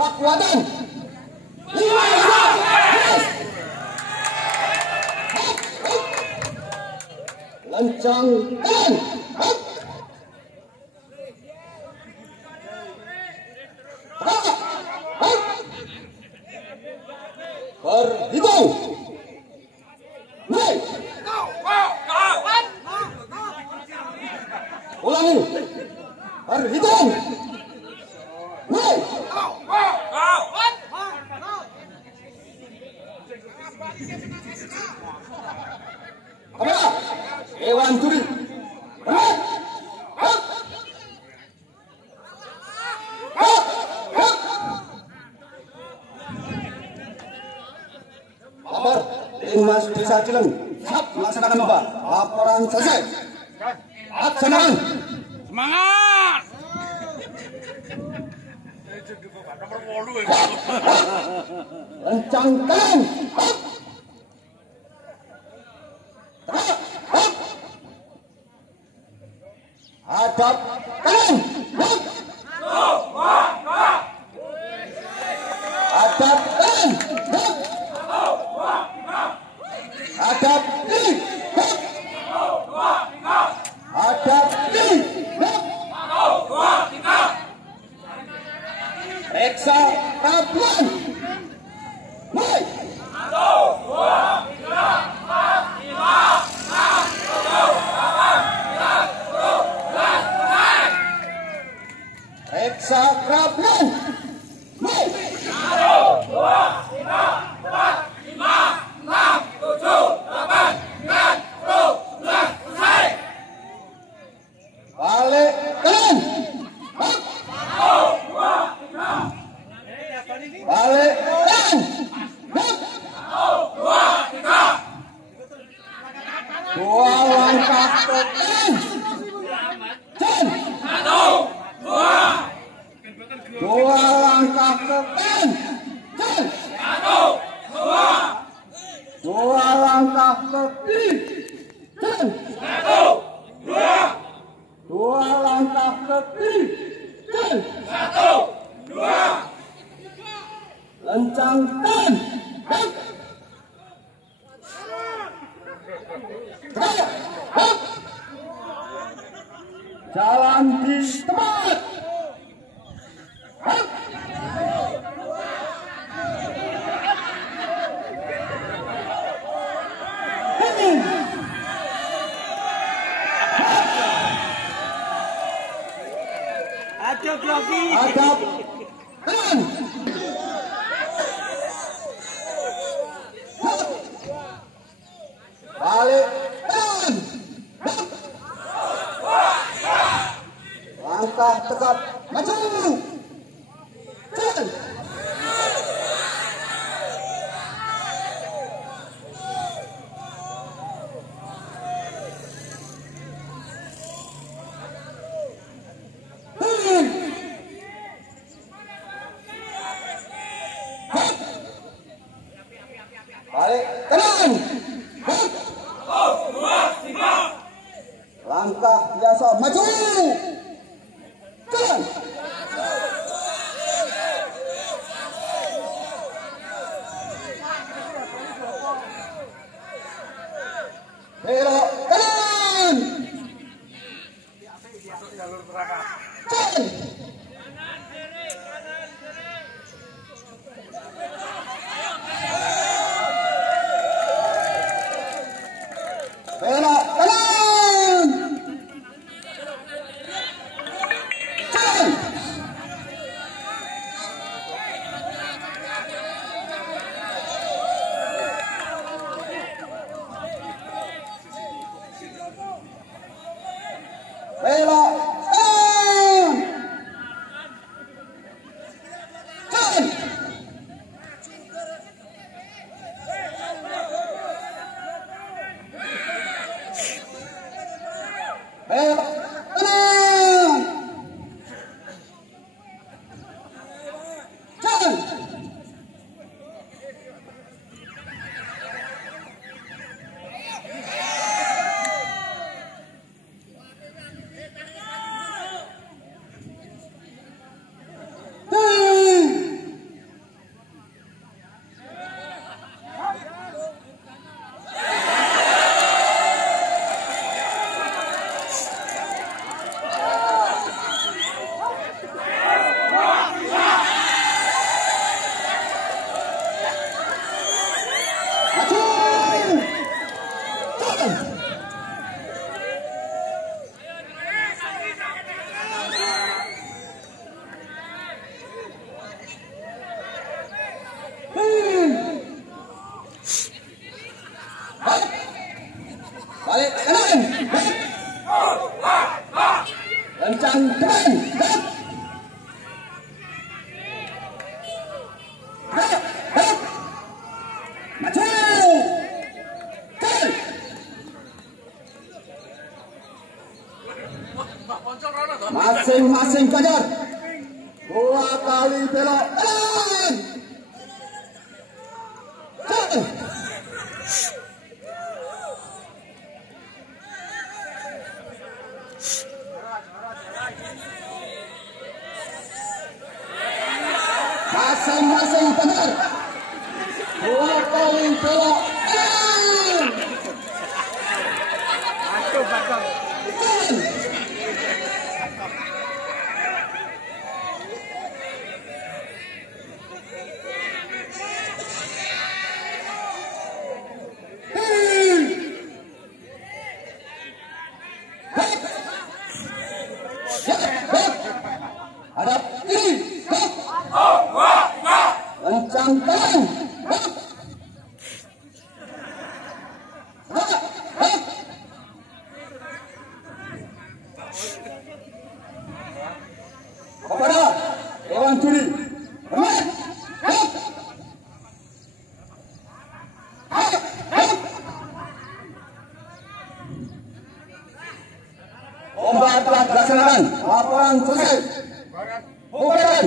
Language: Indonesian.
Kekuatan lancang dan berhitung mulai ulangi berhitung mulai apa Dewan Juri lapor Humas Desa Cileng siap melaksanakan lomba. Laporan selesai. Laksanakan. Semangat. Lencangkan. Hadap kanan. Hadap kanan. Hadap kiri. Hadap kiri. Reksa Rabuan. Mulai. Reksa Rabuan. Mulai. 1, 2, 3, 4, 5, 6, 7, 8, 9, 10, 11, selesai. Balik kanan. 1, 2, 3. Balik kanan. 1, 2, 3. Dua langkah ke kanan. Jalan. 1, 2. Dua langkah ke kanan. Jalan. 1, 2. Dua langkah ke kiri. Jalan. 1, 2. Dua langkah ke kiri. Jalan. 1, 2. Lencangkan. Jalan di tempat. Aduh, grogi. Hadap kanan. Balik kanan. Langkah tegap maju. Jalan. Balik kanan. Langkah biasa maju. Jalan. Belok kanan. Jalan. Belok kanan. Jalan. Masing-masing kejar. 2 kali belok. Masing-masing kejar. 2 kali belok. Hadap kiri. Kencangkan. Kepada Dewan Juri. Lomba telah dilaksanakan. Laporan selesai. Bukan.